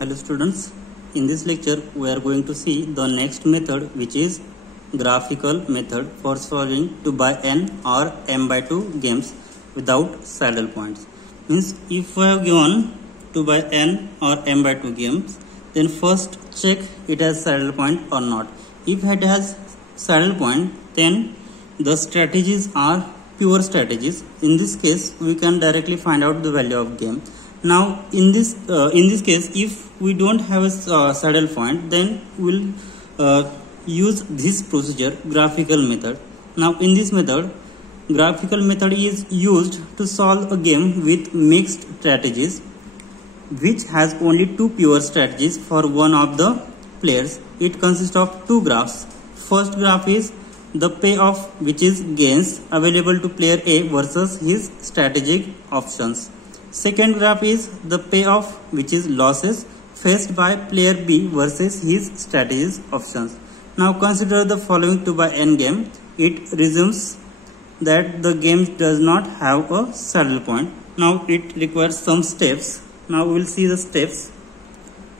Hello students, in this lecture we are going to see the next method, which is graphical method for solving 2 by n or m by 2 games without saddle points. Means if we have given 2 by n or m by 2 games, then first check it has saddle point or not. If it has saddle point, then the strategies are pure strategies. In this case we can directly find out the value of game. Now in this case, if we don't have a saddle point, then we'll use this procedure, graphical method. Now in this method, graphical method is used to solve a game with mixed strategies, which has only two pure strategies for one of the players. It consists of two graphs. First graph is the payoff, which is gains available to player A versus his strategic options. Second graph is the payoff, which is losses faced by player B versus his strategies options. Now consider the following 2 by n game. It resumes that the game does not have a saddle point. Now it requires some steps. Now we will see the steps.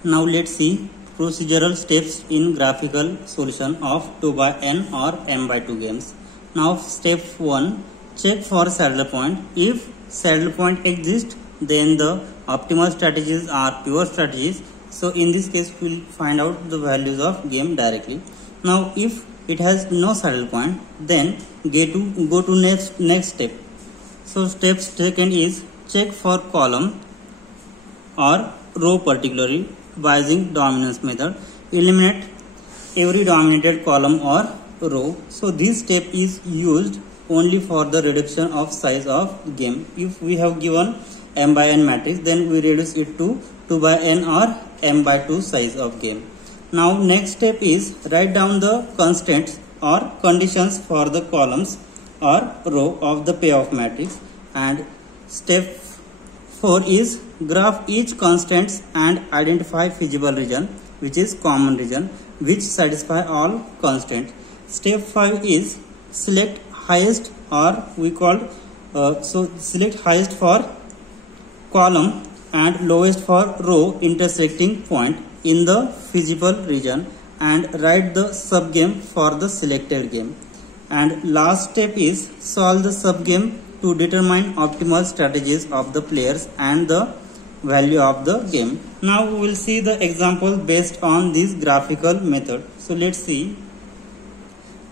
Now let's see procedural steps in graphical solution of 2 by n or m by 2 games. Now step 1, check for saddle point. If saddle point exists, then the optimal strategies are pure strategies. So in this case we will find out the values of game directly. Now if it has no saddle point, then go to next step. So step second is check for column or row, particularly by using dominance method. Eliminate every dominated column or row. So this step is used only for the reduction of size of game. If we have given m by n matrix, then we reduce it to 2 by n or m by 2 size of game. Now next step is write down the constants or conditions for the columns or row of the payoff matrix. And step 4 is graph each constants and identify feasible region, which is common region, which satisfy all constants. Step 5 is select highest, or we call select highest for column and lowest for row intersecting point in the feasible region, and write the subgame for the selected game. And last step is solve the subgame to determine optimal strategies of the players and the value of the game. Now we will see the example based on this graphical method. So let's see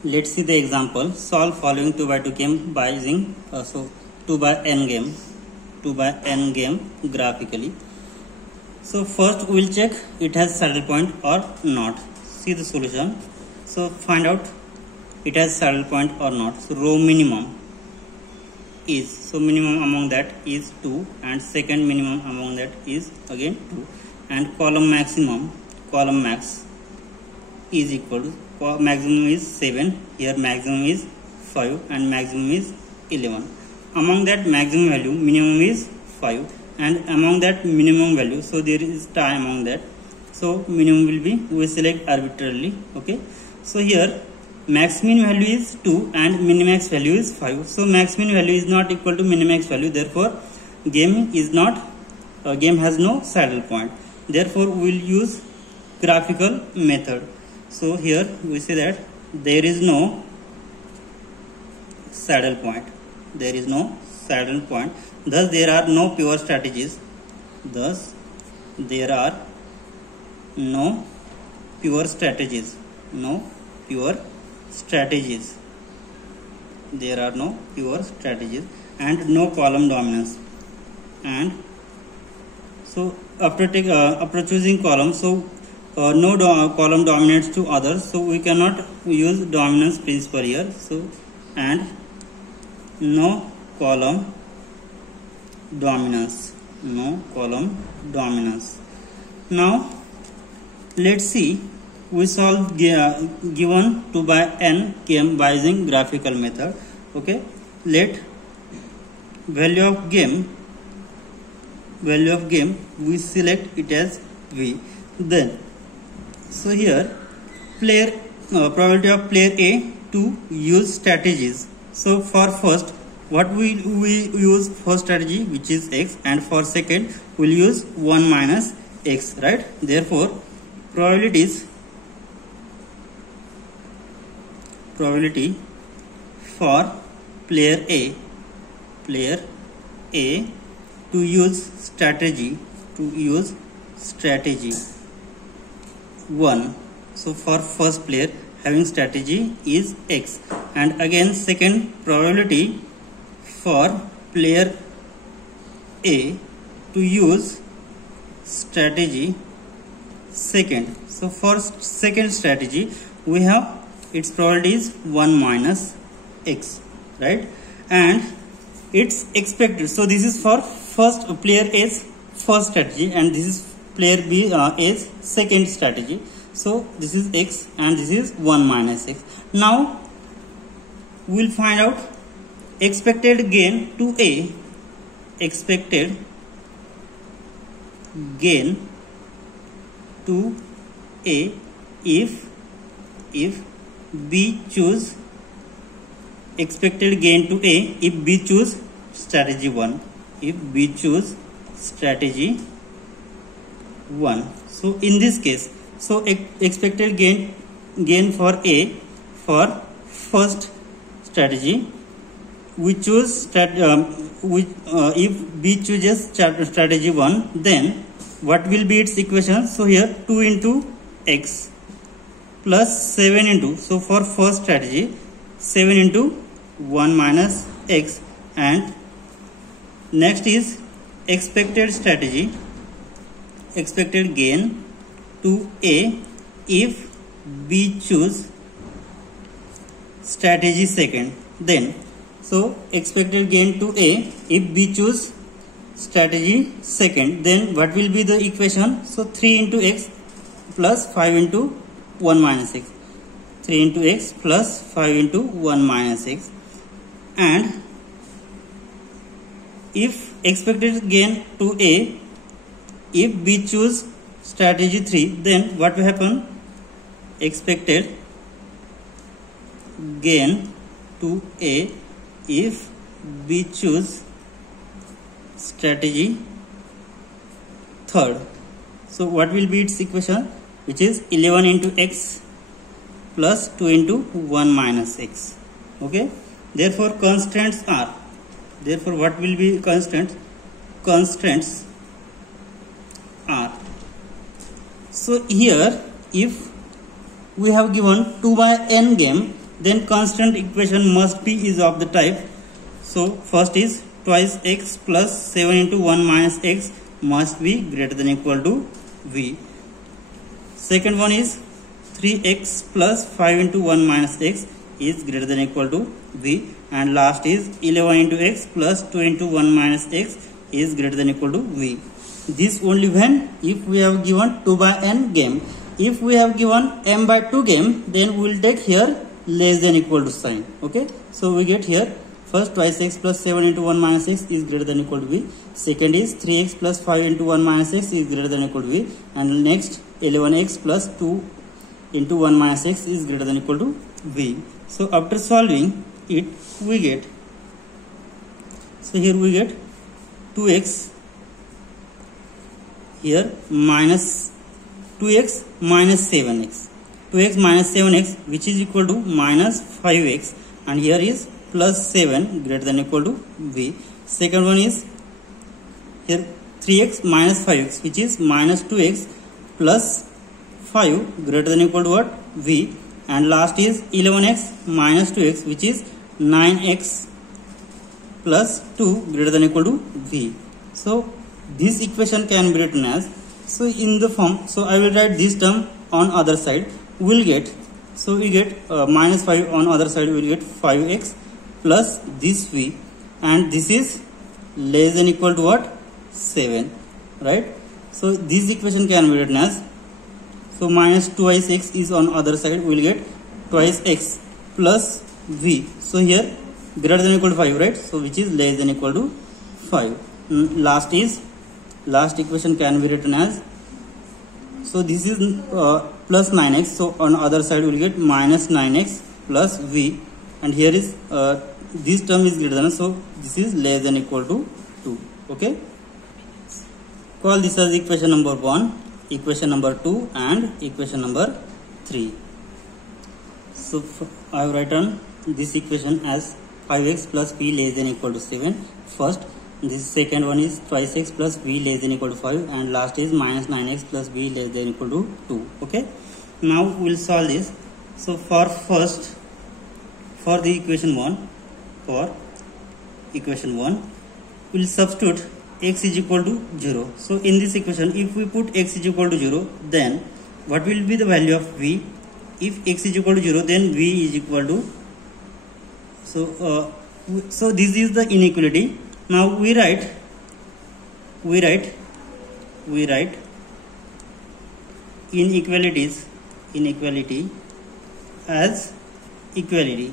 the example. Solve following 2 by 2 game by using 2 by n game graphically. So first we will check it has saddle point or not. See the solution. So find out it has saddle point or not. So row minimum is, so minimum among that is 2, and second minimum among that is again 2, and column max is equal to maximum is 7, here maximum is 5 and maximum is 11. Among that maximum value, minimum is 5, and among that minimum value, so there is tie among that, so minimum will be, we select arbitrarily. Okay, so here max min value is 2 and minimax value is 5. So max min value is not equal to minimax value, therefore game has no saddle point. Therefore we will use graphical method. So here we say that there is no saddle point. Thus there are no pure strategies. There are no pure strategies. There are no pure strategies and no column dominance. And so after choosing column, so no column dominates to others, so we cannot use dominance principle here. So and no column dominance. Now let's see, we solve given 2 by n game by using graphical method. Okay, let value of game we select it as v. Then so here probability of player A to use strategies. So for first, what we use first strategy, which is x, and for second we'll use 1 minus x, right? Therefore probability for player A to use strategy 1. So for first player having strategy is x, and again second probability for player A to use strategy second. So for second strategy we have its probability is 1 minus x, right? And it's expected. So this is for first player A's first strategy, and this is player B A's second strategy. So this is x and this is 1 minus x. Now we will find out expected gain to A. Expected gain to A if B choose expected gain to A if B choose strategy 1. If B choose strategy 1. So in this case, so expected gain for A for first strategy, we choose if B chooses strategy 1, then what will be its equation? So here 2 into x plus 7 into, so for first strategy 7 into 1 minus x, and next is expected strategy, expected gain to A if B choose strategy second. Then so expected gain to A if B choose strategy second, then what will be the equation? So 3 into x plus 5 into 1 minus x. 3 into x plus 5 into 1 minus x. And if expected gain to A if B choose strategy 3, then what will happen? Expected gain to A if B choose strategy third. So what will be its equation? Which is 11 into x plus 2 into 1 minus x. Okay. Therefore constants are, therefore what will be constants? Constants are, so here if we have given 2 by n game, then constant equation must be is of the type. So first is twice x plus 7 into 1 minus x must be greater than equal to v. Second one is 3x plus 5 into 1 minus x is greater than equal to v, and last is 11 into x plus 2 into 1 minus x is greater than equal to v. This only when if we have given 2 by n game. If we have given m by 2 game, then we will take here less than equal to sign. Okay, so we get here first twice x plus 7 into 1 minus x is greater than equal to v. Second is 3x plus 5 into 1 minus x is greater than equal to v, and next 11x plus 2 into 1 minus x is greater than equal to v. So after solving it, we get, so here we get 2x here minus 2x minus 7x, 2x minus 7x which is equal to minus 5x, and here is plus 7 greater than equal to v. Second one is here 3x minus 5x which is minus 2x plus 5 greater than equal to what? V. And last is 11x minus 2x which is 9x plus 2 greater than equal to v. So this equation can be written as, so in the form, so I will write this term on other side, we will get, so we get minus 5 on other side, we will get 5x plus this v, and this is less than equal to what? 7, right? So this equation can be written as, so minus twice x is on other side, we will get twice x plus v. So here greater than equal to 5, right? So which is less than equal to 5. Last equation can be written as, so this is plus 9x, so on other side we will get minus 9x plus v, and here is this term is greater than, so this is less than equal to 2. Okay. call this as equation number 1, equation number 2 and equation number 3. So I have written this equation as 5x plus b less than equal to 7. First, this second one is twice x plus b less than equal to 5, and last is minus 9x plus b less than equal to 2. Okay. Now we will solve this. So for the equation 1, we will substitute x is equal to 0. So in this equation, if we put x is equal to 0, then what will be the value of v? If x is equal to 0, then v is equal to, so this is the inequality. Now we write inequality as equality.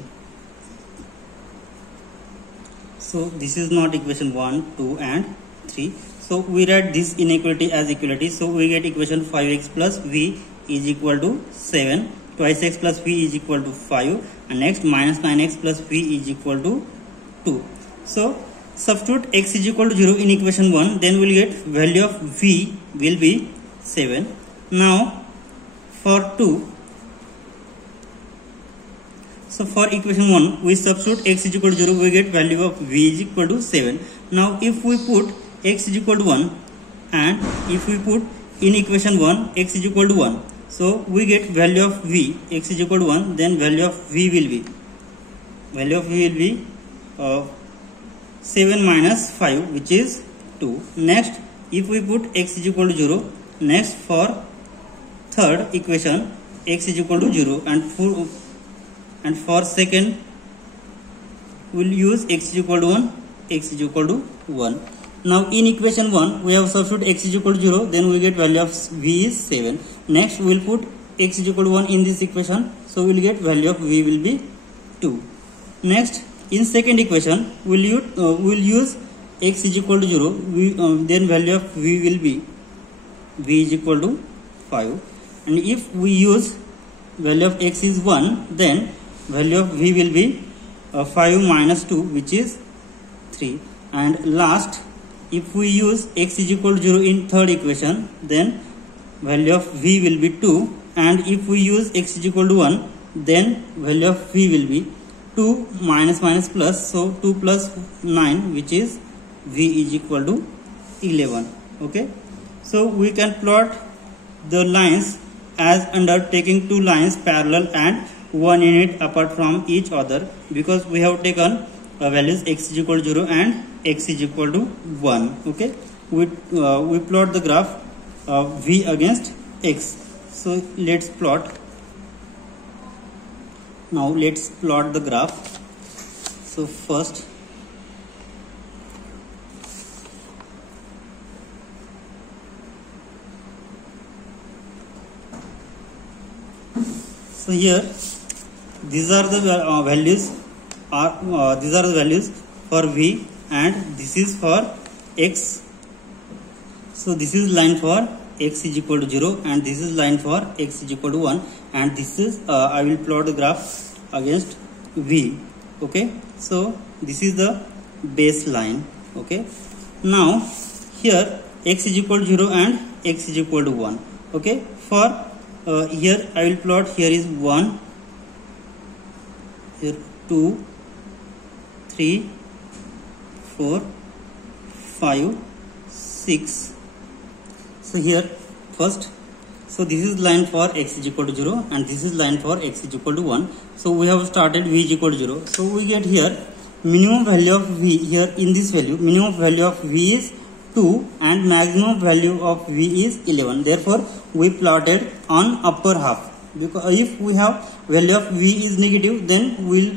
So this is not equation 1, 2 and 3. So we write this inequality as equality. So we get equation 5x plus v is equal to 7. Twice x plus v is equal to 5. And next minus 9x plus v is equal to 2. So substitute x is equal to 0 in equation 1. Then we will get value of v will be 7. Now for 2. So for equation 1, we substitute x is equal to 0, we get value of v is equal to 7. Now if we put x is equal to 1 and if we put in equation 1 x is equal to 1, so we get value of v, x is equal to 1, then value of v will be 7 minus 5, which is 2. Next, if we put x is equal to 0, next for third equation x is equal to 0, and for second we will use x is equal to 1, x is equal to 1. Now in equation 1 we have substitute x is equal to 0, then we get value of v is 7. Next we will put x is equal to 1 in this equation, so we will get value of v will be 2. Next in second equation we will use x is equal to 0, then value of v will be v is equal to 5, and if we use value of x is 1, then value of v will be 5 minus 2, which is 3. And last, if we use x is equal to 0 in third equation, then value of v will be 2, and if we use x is equal to 1, then value of v will be 2 minus plus, so 2 plus 9, which is v is equal to 11. Okay, so we can plot the lines as under taking two lines parallel and one unit apart from each other, because we have taken values x is equal to 0 and x is equal to 1. Okay, we plot the graph v against x. So let's plot. Now let's plot the graph. So first, so here these are the values for v, and this is for x. So this is line for x is equal to 0, and this is line for x is equal to 1, and this is I will plot the graph against v. Okay, so this is the baseline. Okay, now here x is equal to 0 and x is equal to 1. Okay, for here I will plot, here is 1, here 2, 3, 4, 5, 6. So here first, so this is line for x is equal to 0 and this is line for x is equal to 1. So we have started v is equal to 0. So we get here minimum value of v, here in this value minimum value of v is 2 and maximum value of v is 11. Therefore we plotted on upper half, because if we have value of v is negative, then we'll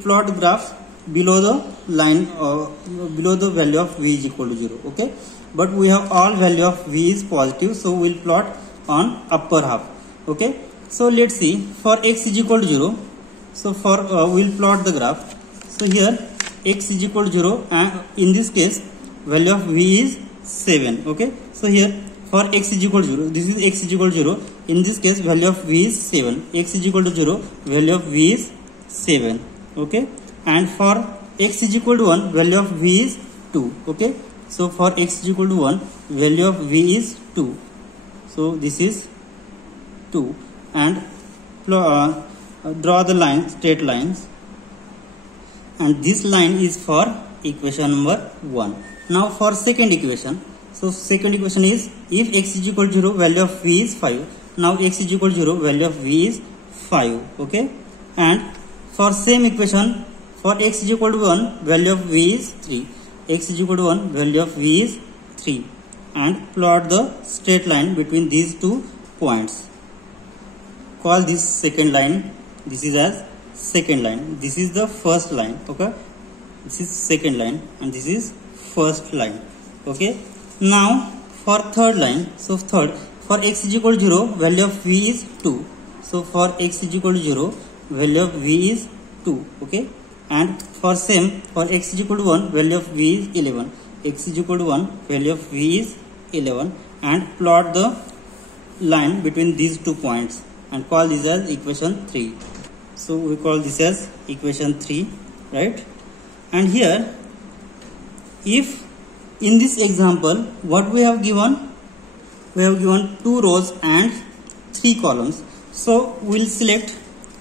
plot the graph below the line, below the value of v is equal to 0. Okay, but we have all value of v is positive, so we'll plot on upper half. Okay, so let's see for x is equal to 0. So for we'll plot the graph. So here x is equal to 0, and in this case value of v is 7. Okay, so here for x is equal to 0, this is x is equal to 0, in this case value of v is 7. X is equal to 0, value of v is 7. Okay, and for x is equal to 1, value of v is 2. Okay, So for x is equal to 1, value of v is 2. So this is 2, and draw the line, straight lines, and this line is for equation number 1. Now for second equation, so second equation is if x is equal to 0, value of v is 5. Now x is equal to 0, value of v is 5. Okay, and for same equation, for x is equal to 1, value of v is 3. X is equal to 1, value of v is 3, and plot the straight line between these two points. Call this second line, this is as second line, this is the first line. Okay, this is second line and this is first line. Okay, now for third line, so third, for x is equal to 0, value of v is 2. So for x is equal to 0, value of v is 2. Okay, and for same, for x is equal to 1, value of v is 11. X is equal to 1, value of v is 11, and plot the line between these 2 points and call this as equation 3. So we call this as equation 3, right? And here, if in this example, what we have given? We have given 2 rows and 3 columns. So we'll select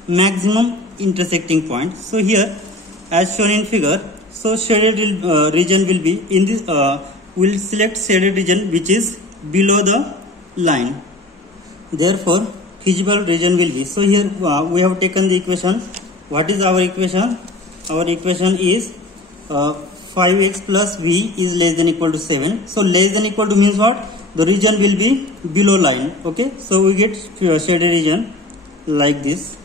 maximum intersecting point. So here, as shown in figure, so shaded region will be in this. We'll select shaded region which is below the line. Therefore, feasible region will be. So here we have taken the equation. What is our equation? Our equation is 5x plus v is less than equal to 7. So less than equal to means what? The region will be below line. Okay, so we get shaded region like this.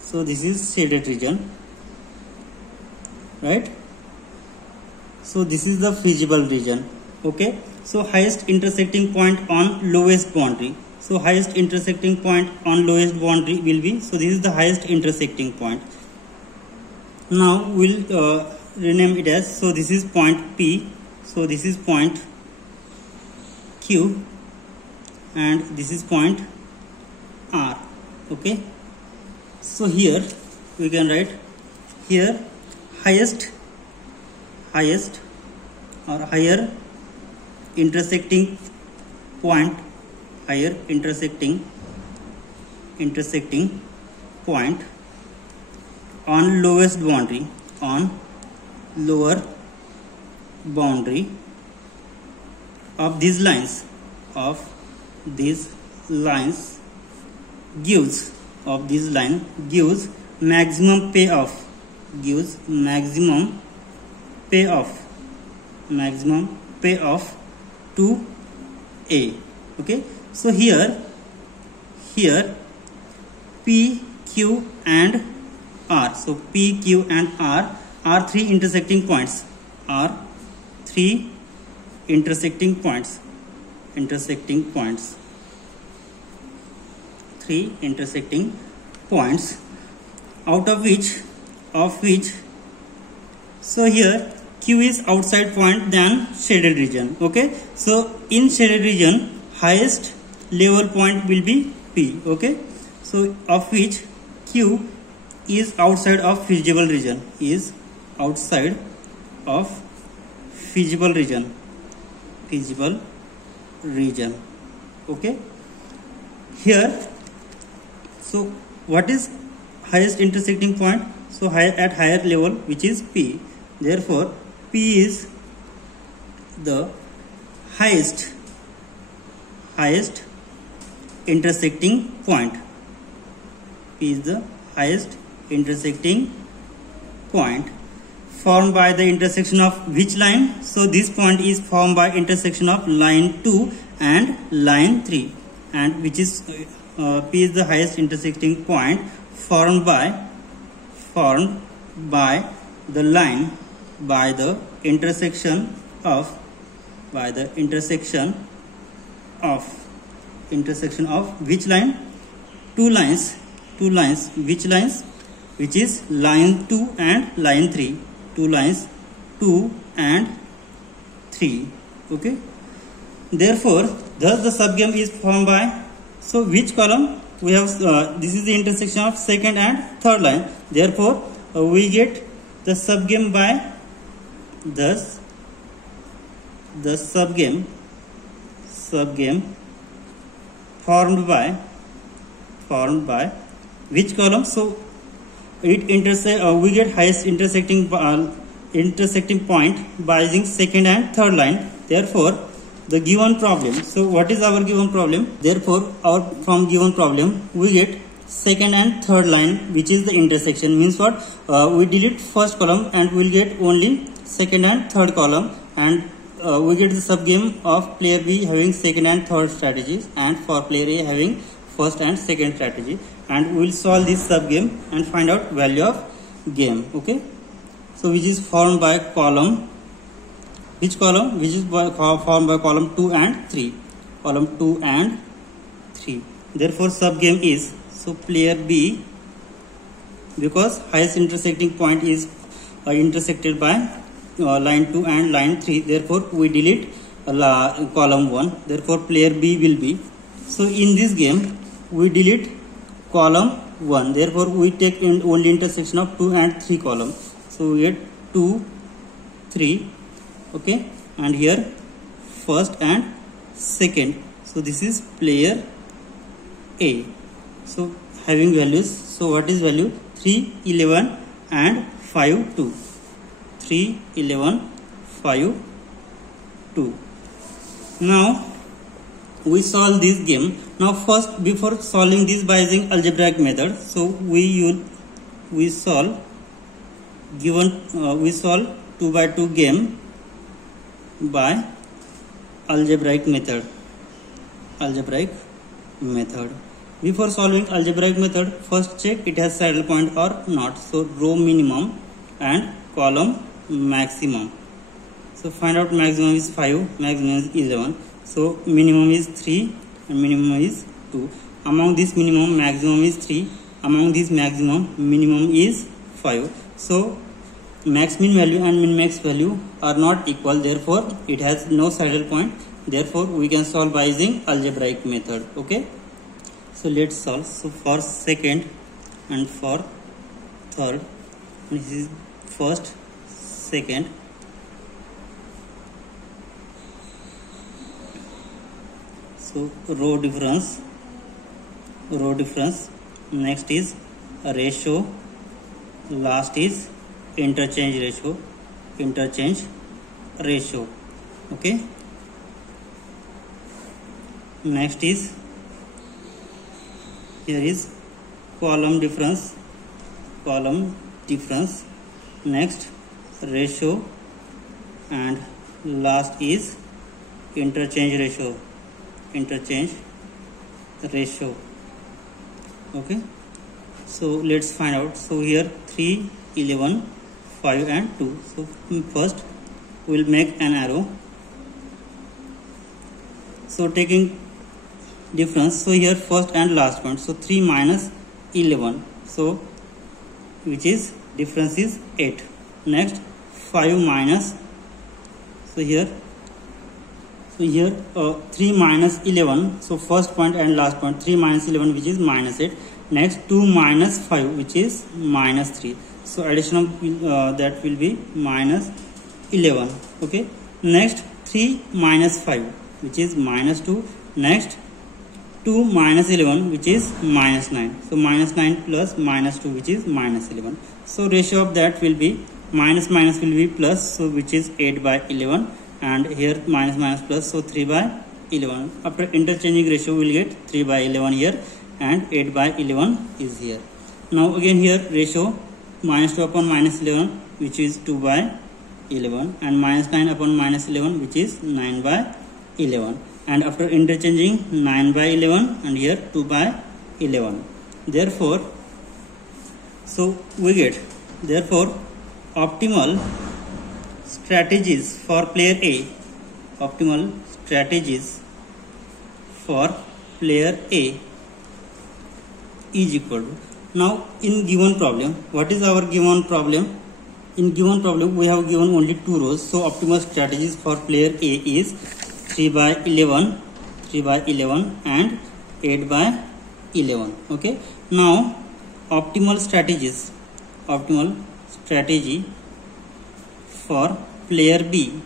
So this is shaded region, right? So this is the feasible region. Okay, so highest intersecting point on lowest boundary. So highest intersecting point on lowest boundary will be, so this is the highest intersecting point. Now we'll rename it as, so this is point P, so this is point Q, and this is point R. Okay, so here we can write here highest or higher intersecting point, higher intersecting point on lowest boundary, on lower boundary of these lines, gives maximum payoff, to A. Okay, so here P, Q and R. So P, Q and R are 3 intersecting points. Intersecting points. 3 intersecting points, out of which so here Q is outside point than shaded region. Okay, so in shaded region highest level point will be P. Okay, so of which Q is outside of feasible region, feasible region. Okay, here, so what is highest intersecting point? So at higher level, which is P. Therefore P is the highest intersecting point. P is the highest intersecting point formed by the intersection of which line? So this point is formed by intersection of line 2 and line 3, and which is P is the highest intersecting point formed by the line, by the intersection of which line? Two lines. Which lines? Which is line 2 and line 3. 2 lines, 2 and 3. Okay, therefore thus the subgame is formed by, so which column we have? This is the intersection of second and third line. Therefore we get the subgame by, thus the subgame formed by which column? So it we get highest intersecting point by using second and third line. Therefore, the given problem. So what is our given problem? Therefore, from given problem we get second and third line, which is the intersection. Means what? We delete first column and we'll get only second and third column, and we get the subgame of player B having second and third strategies, and for player A having first and second strategy, and we will solve this subgame and find out value of game. Okay, so which is formed by column, which column? Which is formed by column 2 and 3, column 2 and 3. Therefore subgame is, so player B, because highest intersecting point is intersected by line 2 and line 3, therefore we delete column 1, therefore player B will be. So in this game we delete column 1, therefore we take in only intersection of 2 and 3 column. So we get 2, 3, okay, and here first and second. So this is player A. So having values, so what is value? 3, 11 and 5, 2. 3, 11, 5, 2. Now we solve this game. Now first, before solving this by using algebraic method, so we solve 2 by 2 game by algebraic method. Before solving algebraic method, first check it has saddle point or not. So row minimum and column maximum. So find out maximum is 5, maximum is 11. So minimum is 3 and minimum is 2. Among this minimum, maximum is 3. Among this maximum, minimum is 5. So max min value and min max value are not equal. Therefore it has no saddle point. Therefore we can solve by using algebraic method. Okay. So let's solve. So for second and for third, this is first, second. So row difference. Next is ratio. Last is interchange ratio. Okay. Next is, here is column difference. Next ratio, and last is interchange ratio. Okay, so let's find out. So here 3, 11, 5 and 2. So first we will make an arrow. So taking difference, so here first and last point, so 3 minus 11, so which is difference is 8. Next 5 minus, so here 3 minus 11, so first point and last point, 3 minus 11 which is minus 8. Next 2 minus 5 which is minus 3, so addition of that will be minus 11. Okay, next 3 minus 5 which is minus 2. Next 2 minus 11 which is minus 9. So minus 9 plus minus 2 which is minus 11. So ratio of that will be minus will be plus, so which is 8 by 11, and here minus plus, so 3 by 11. After interchanging ratio we will get 3 by 11 here and 8 by 11 is here. Now again here ratio minus 2 upon minus 11 which is 2 by 11, and minus 9 upon minus 11 which is 9 by 11, and after interchanging 9 by 11 and here 2 by 11. Therefore, so we get, therefore optimal strategies for player A, is equal to, now in given problem, what is our given problem? In given problem we have given only 2 rows, so optimal strategies for player A is 3 by 11 and 8 by 11. Okay, now optimal strategy for player B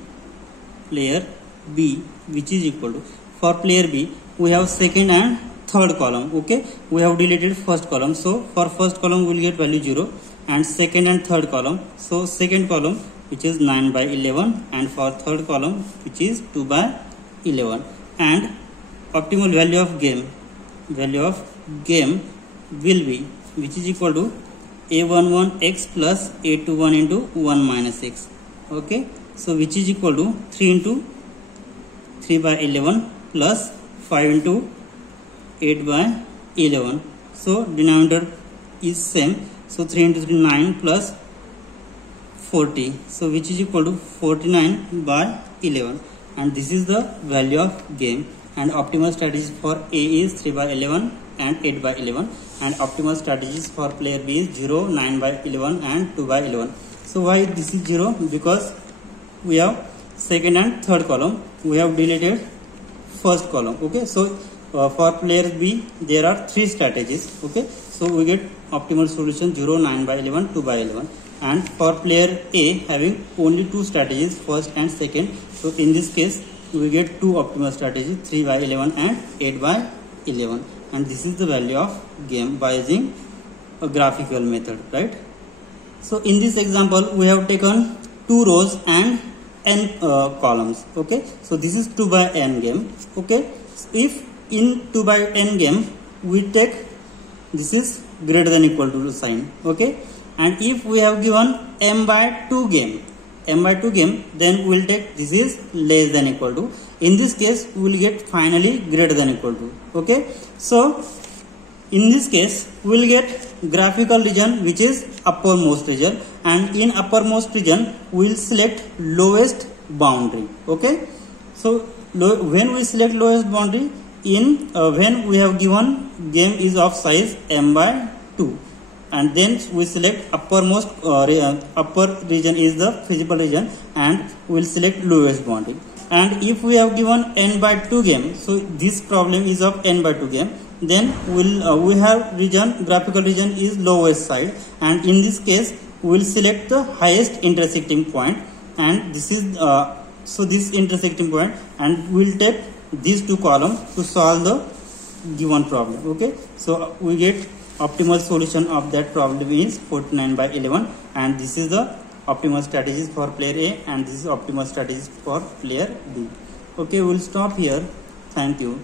B, which is equal to, for player B we have second and third column. Okay, we have deleted first column, so for first column we will get value 0, and second and third column, so second column which is 9 by 11, and for third column which is 2 by 11, and optimal value of game will be, which is equal to a11x plus a21 into 1 minus x. Okay, so which is equal to 3 into 3 by 11 plus 5 into 8 by 11. So denominator is same, so 3 into 3 9 plus 40, so which is equal to 49 by 11, and this is the value of game. And optimal strategies for A is 3 by 11 and 8 by 11, and optimal strategies for player B is 0, 9 by 11 and 2 by 11. So why this is 0? Because we have second and third column, we have deleted first column. Okay, so for player B there are 3 strategies. Okay, so we get optimal solution 0, 9 by 11, 2 by 11. And for player A having only 2 strategies, first and second, so in this case we get 2 optimal strategies, 3 by 11 and 8 by 11, and this is the value of game by using a graphical method, right? So in this example we have taken 2 rows and n columns. Okay, so this is 2 by n game. Okay, if in 2 by n game we take this is greater than equal to sign. Okay, and if we have given m by 2 game, then we will take this is less than equal to. In this case we will get finally greater than equal to. Okay, so in this case we will get graphical region which is uppermost region, and in uppermost region we will select lowest boundary. Okay, so when we select lowest boundary, in when we have given game is of size m by 2, and then we select uppermost upper region is the feasible region, and we will select lowest boundary. And if we have given n by 2 game, so this problem is of n by 2 game, then we have region, graphical region is lowest side, and in this case we will select the highest intersecting point, and this is so this intersecting point, and we will take these 2 columns to solve the given problem. Okay, so we get optimal solution of that problem is 49 by 11, and this is the optimal strategies for player A, and this is optimal strategies for player B. Okay, we will stop here. Thank you.